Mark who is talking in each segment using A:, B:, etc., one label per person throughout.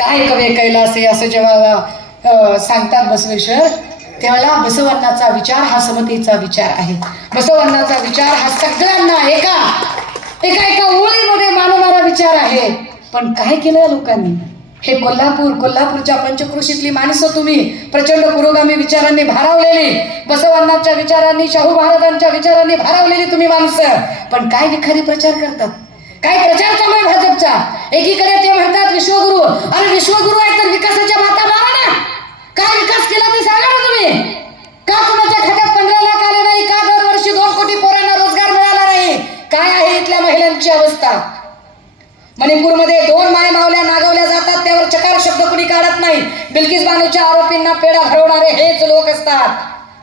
A: काय कवे कैलासे असं जेव्हा सांगतात बसवेश्वर तेव्हा बसवन्नाचा विचार हा समतेचा विचार आहे. बसवन्नाचा विचार हा सगळ्यांना एका एका एका ओळीमध्ये मानणारा विचार आहे. पण काय केलं या लोकांनी? हे कोल्हापूर कोल्हापूरच्या पंचक्रोशीतली माणसं तुम्ही प्रचंड पुरोगामी विचारांनी भारावलेली बसवन्नाच्या विचारांनी शाहू महाराजांच्या विचारांनी भारावलेली तुम्ही माणसं. पण काय विखारी प्रचार करतात? काय प्रचार चालू आहे भाजपचा? एकीकडे ते म्हणतात विश्वगुरु. आणि विश्वगुरु आहे तर विकासाच्या माता मारा ना. काय विकास केला ते सांगा ना तुम्ही. का कुणाच्या खात्यात पंधरा लाख आले नाही? का दरवर्षी दोन कोटी पोरांना रोजगार मिळाला नाही? काय आहे इथल्या महिलांची अवस्था? मणिपूरमध्ये दोन माय मावल्या नागवल्या जातात त्यावर चकार शब्द कुणी काढत नाही. बिल्किस बानूच्या आरोपींना पेढा भरवणारे हेच लोक असतात.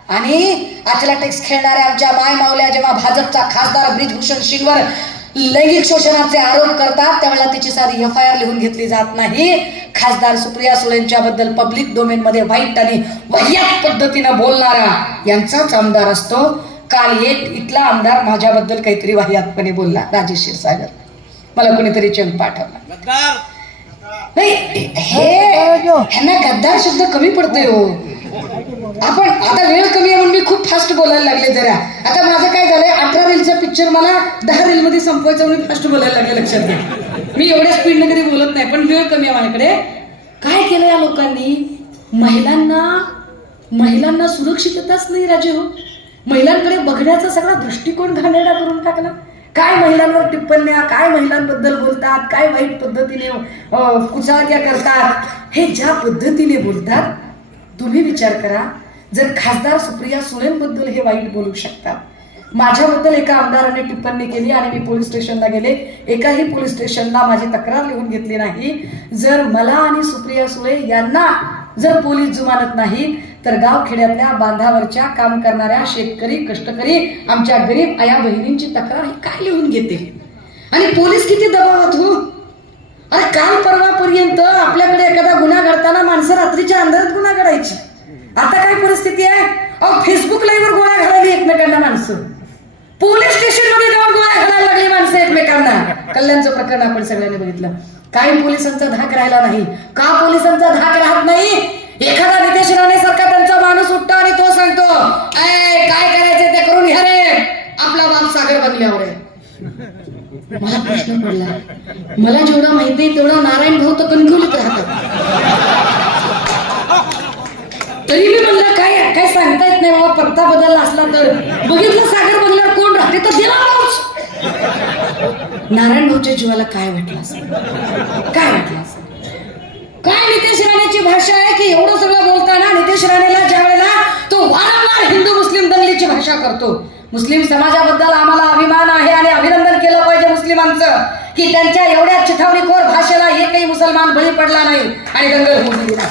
A: आणि अथलेटिक्स खेळणाऱ्या आमच्या माय मावल्या जेव्हा भाजपचा खासदार ब्रिजभूषण सिंगवर लैंगिक शोषणाचे आरोप करतात. त्यावेळेला तिची साधी एफ आय आर लिहून घेतली जात नाही. खासदार सुप्रिया सुळेंच्या बद्दल पब्लिक डोमेन मध्ये वाईट आणि वाह्यात पद्धतीनं बोलणारा यांचाच आमदार असतो. काल एक इथला आमदार माझ्याबद्दल काहीतरी वाह्यातपणे बोलला. राजेश क्षीरसागर. मला कोणीतरी चंग पाठवला. नाही हे ह्यांना गद्दार शब्द कमी पडतोय हो. आपण आता वेळ कमी आहे म्हणून मी खूप फास्ट बोलायला लागले जरा. आता माझं काय झालंय अठरा रेलचा पिक्चर मला दहा रेलमध्ये संपवायचं संपवायचा म्हणून फास्ट बोलायला लागले लक्षात घ्या. मी एवढ्या स्पीडने कधी बोलत नाही पण वेळ कमी आहे माझ्याकडे. काय केलं या लोकांनी? महिलांना महिलांना सुरक्षितताच नाही राजे हो. महिलांकडे बघण्याचा सगळा दृष्टिकोन घाणेरडा करून टाकला. काय महिलांवर टिप्पण्या काय महिलांबद्दल बोलतात काय वाईट पद्धतीने अं, कुचाळक्या करतात हे ज्या पद्धतीने बोलतात तुम्ही विचार करा जर खासदार सुप्रिया सुळेंबद्दल हे वाईट बोलू शकतात. माझ्याबद्दल एका आमदाराने टिप्पणी केली आणि मी पोलीस स्टेशनला गेले. एकाही पोलीस स्टेशनला माझी तक्रार लिहून घेतली नाही. जर मला आणि सुप्रिया सुळे यांना जर पोलीस जुमानत नाही तर गावखेड्यातल्या बांधावरच्या काम करणाऱ्या शेतकरी कष्टकरी आमच्या गरीब आया बहिणींची तक्रार ही काय लिहून घेते आणि पोलीस किती दबावात हो? अरे काल परवापर्यंत आपल्याकडे एखादा गुन्हा घडताना माणसं रात्रीच्या अंधारात गुन्हा घडायची. आता काय परिस्थिती आहे? अहो फेसबुक लाईव्हवर गोळ्या घालायली एकमेकांना माणसं. पोलीस स्टेशनमध्ये जाऊन गोळ्या घालायला लागली माणसं एकमेकांना. कल्याणचं प्रकरण आपण सगळ्यांनी बघितलं. काही पोलिसांचा धाक राहिला नाही. का पोलिसांचा धाक राहत नाही? एखादा नितेश राणे सारखा त्यांचा माणूस उठतो आणि तो सांगतो "ऐ, काय करायचं ते करून घ्या रे आपला बाप सागर बंगल्यावर आहे मला प्रश्न पडला. मला जेवढा माहिती आहे तेवढा नारायण भाऊ तर कणकवलीत राहतात तरी मी म्हणलं काय काय सांगता येत नाही बाबा पत्ता बदलला असला तर. बघितलं सागर बंगल्यावर कोण राहते तर दिला नारायण भाऊच्या जीवाला काय वाटलं असं काय वाटलं असं काय नितेश राणेची भाषा आहे की एवढं सगळं बोलताना नितेश राणेला ज्या वेळेला तो वारंवार हिंदू मुस्लिम दंगलीची भाषा करतो. मुस्लिम समाजाबद्दल आम्हाला अभिमान आहे आणि अभिनंदन केलं पाहिजे मुस्लिमांचं की त्यांच्या एवढ्या चिथावणीखोर भाषेला एकही मुसलमान बळी पडला नाही आणि दंगल होऊन गेला.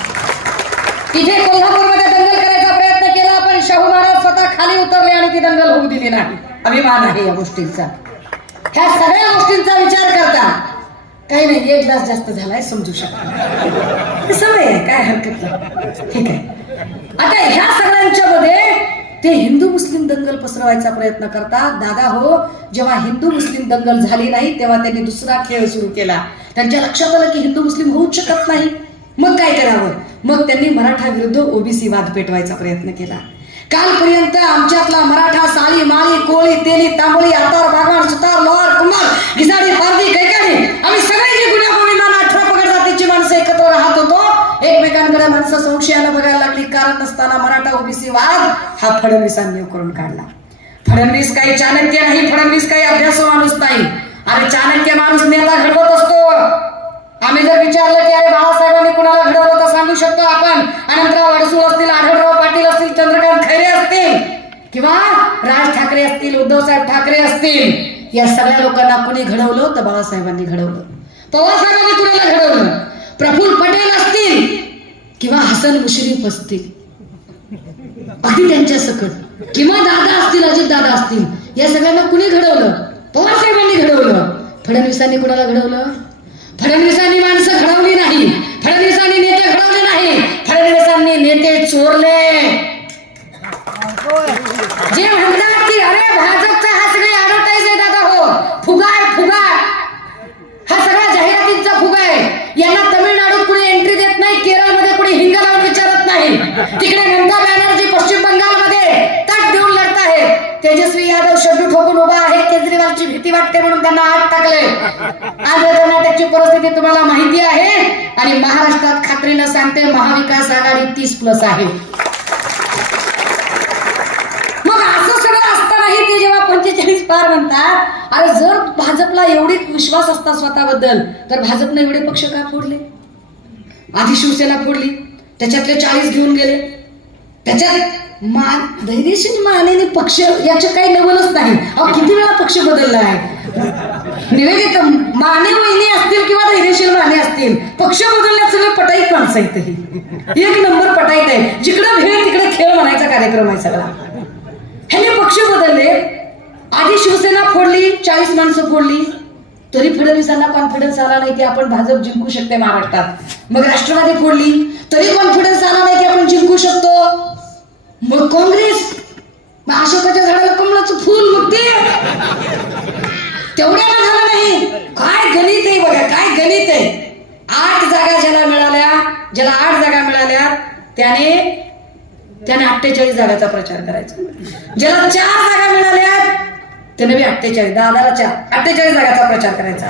A: तिथे कोल्हापूरमध्ये दंगल करायचा प्रयत्न केला पण शाहू महाराज स्वतः खाली उतरले आणि ती दंगल होऊ दिली नाही. अभिमान आहे या गोष्टींचा. ह्या सगळ्या गोष्टींचा विचार करता काही नाही एक ग्लास जास्त झालाय समजू शकतो. सवय काय हरकत नाही. ठीक आहे. आता ह्या सगळ्यांच्या मध्ये ते हिंदू दंगल पसरवायचा प्रयत्न करतात दादा हो जेव्हा हिंदू मुस्लिम दंगल झाली नाही तेव्हा त्यांनी दुसरा खेळ सुरू केला. त्यांच्या लक्षात आलं की हिंदू मुस्लिम होऊच शकत नाही. मग काय करावं? मग त्यांनी मराठा विरुद्ध ओबीसी वाद पेटवायचा प्रयत्न केला. कालपर्यंत आमच्यातला मराठा साळी माळी कोळी तेली तांबळी आतार बागवान सुतार लोहार कुंभार घिसाडी पारधी कैकाडी एकमेकांकडे माणसं संशयानं बघायला लागली. कारण नसताना मराठा ओबीसी वाद हा फडणवीसांनी करून काढला. फडणवीस काही चाणक्य नाही फडणवीस काही अभ्यास माणूस नाही. अरे चाणक्य माणूस नेता घडवत असतो. आम्ही जर विचारलं की अरे बाळासाहेबांनी कुणाला घडवलं तर सांगू शकतो आपण? अनंतराव अडसूळ असतील आढळराव पाटील असतील चंद्रकांत खैरे असतील किंवा राज ठाकरे असतील उद्धवसाहेब ठाकरे असतील या सगळ्या लोकांना कुणी घडवलं तर बाळासाहेबांनी घडवलं. पवारसाहेबांनी कुणाला घडवलं? प्रफुल्ल पटेल असतील. किंवा हसन मुश्रीफ असतील. अगदी त्यांच्या सकट. किंवा दादा असतील अजित दादा असतील या सगळ्यांना कुणी घडवलं? पवार साहेबांनी घडवलं. फडणवीसांनी कुणाला घडवलं? फडणवीसांनी माणसं घडवली नाही. फडणवीसांनी नेते घडवले नाही. फडणवीसांनी नेते चोरले. जे तिकडे ममता बॅनर्जी पश्चिम बंगालमध्ये तट देऊन लढत आहेत. तेजस्वी यादव शब्द ठोकून उभा आहे. केजरीवालची भीती वाटते म्हणून त्यांना आत टाकले आज त्यांना त्याची परिस्थिती तुम्हाला माहिती आहे. आणि महाराष्ट्रात खात्रीनं सांगते महाविकास आघाडी तीस प्लस आहे. मग सगळं ते जेव्हा पंचेचाळीस पार म्हणतात अरे जर भाजपला एवढी विश्वास असता स्वतःबद्दल तर भाजपने एवढे पक्ष का फोडले? आधी शिवसेना फोडली. त्याच्यातले चाळीस घेऊन गेले. त्याच्यात मान धैर्यशील मानेने पक्ष याचे काही लेवलच नाही. अहो किती वेळा पक्ष बदलला आहे? निवेदित माने वहिनी असतील किंवा धैर्यशील माने असतील पक्ष बदलण्यात सगळे पटाईत माणसं आहेत ही. एक नंबर पटाईत आहे जिकडे भेळ तिकडे खेळ म्हणायचा कार्यक्रम आहे सगळा. ह्याने पक्ष बदलले. आधी शिवसेना फोडली चाळीस माणसं फोडली. तरी फडणवीसांना कॉन्फिडन्स आला नाही की आपण भाजप जिंकू शकते महाराष्ट्रात. मग राष्ट्रवादी फोडली तरी कॉन्फिडन्स आला नाही की आपण जिंकू शकतो? मग काँग्रेस? मग अशोकाच्या झाडाला कमलाचं फुल मग ते? तेवढ्याला झालं नाही. काय गणित आहे बघा काय गणित आहे? आठ जागा ज्याला मिळाल्या ज्याला आठ जागा मिळाल्या त्याने त्याने अठ्ठेचाळीस जागाचा प्रचार करायचा. ज्याला चार जागा मिळाल्या त्याने बी अठ्ठेचाळीस दादाला चार अठ्ठेचाळीस जागाचा प्रचार करायचा.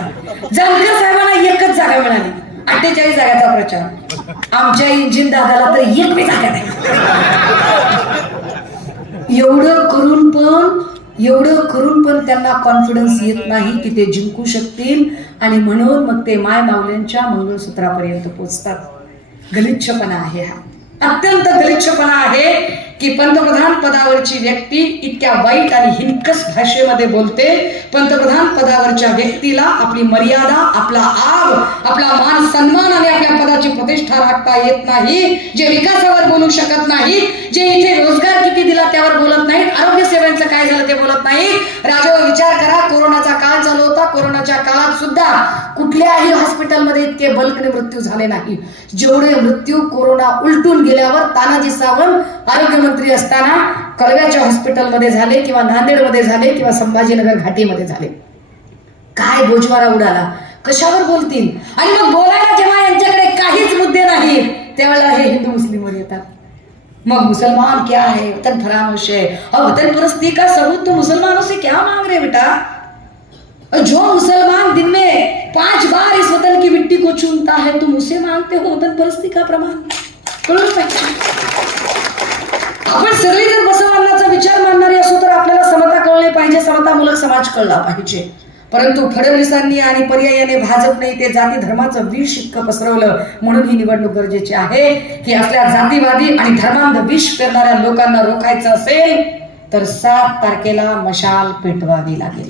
A: जामकर साहेबांना एकच जागा मिळाली. अठ्ठेचाळीस जागाचा प्रचार. आमच्या इंजिन दादाला तर एक मी जागा नाही. एवढं करून पण एवढं करून पण त्यांना कॉन्फिडन्स येत नाही की ते जिंकू शकतील आणि म्हणून मग ते माय माऊल्यांच्या मंगळसूत्रापर्यंत पोचतात. गलिच्छपणा आहे हा. अत्यंत गलिच्छपणा आहे. की पंतप्रधान पदावरची व्यक्ती इतक्या वाईट आणि हिंकस भाषेमध्ये बोलते. पंतप्रधान पदावरच्या व्यक्तीला आपली मर्यादा आपला आग आपला मान सन्मान आणि आपल्या पदाची प्रतिष्ठा राखता येत नाही. जे विकासावर बोलू शकत नाही जे इथे रोजगार किती दिला त्यावर बोलत नाहीत आरोग्य सेवांचं काय झालं ते बोलत नाही राजावर विचार करा काळात कुठल्याही हॉस्पिटलमध्ये इतके बल्कने मृत्यू झाले नाही. जेवढे मृत्यू कोरोना उलटून गेल्यावर तानाजी सावंत आरोग्यमंत्री असताना कळव्याच्या हॉस्पिटलमध्ये झाले किंवा नांदेडमध्ये झाले किंवा संभाजीनगर घाटीमध्ये झाले. काय बोजवारा उडाला? कशावर बोलतील? आणि मग बोलायला जेव्हा यांच्याकडे काहीच मुद्दे नाही त्यावेळेला हे हिंदू मुस्लिमवर येतात. मग मुसलमान क्या है? वतन फरामोश है. और वतन परस्ती का सबूत तो मुसलमानों से क्या मांग रहे बेटा? जो मिट्टी को चूमता है तुम उसे मांगते हो वतन परस्ती का प्रमाण। कळलं आपण सगळी जर बसवानाचा विचार मानणारे असो तर आपल्याला समता कळले पाहिजे समतामूलक समाज कळला पाहिजे. परंतु फडणवीसांनी आणि पर्यायाने भाजपने ते जाती धर्माचं विष इतकं पसरवलं म्हणून ही निवडणूक गरजेची आहे. की आपल्या जातीवादी आणि धर्मांध विष करणाऱ्या लोकांना रोखायचं असेल तर सात तारखेला मशाल पेटवावी लागेल.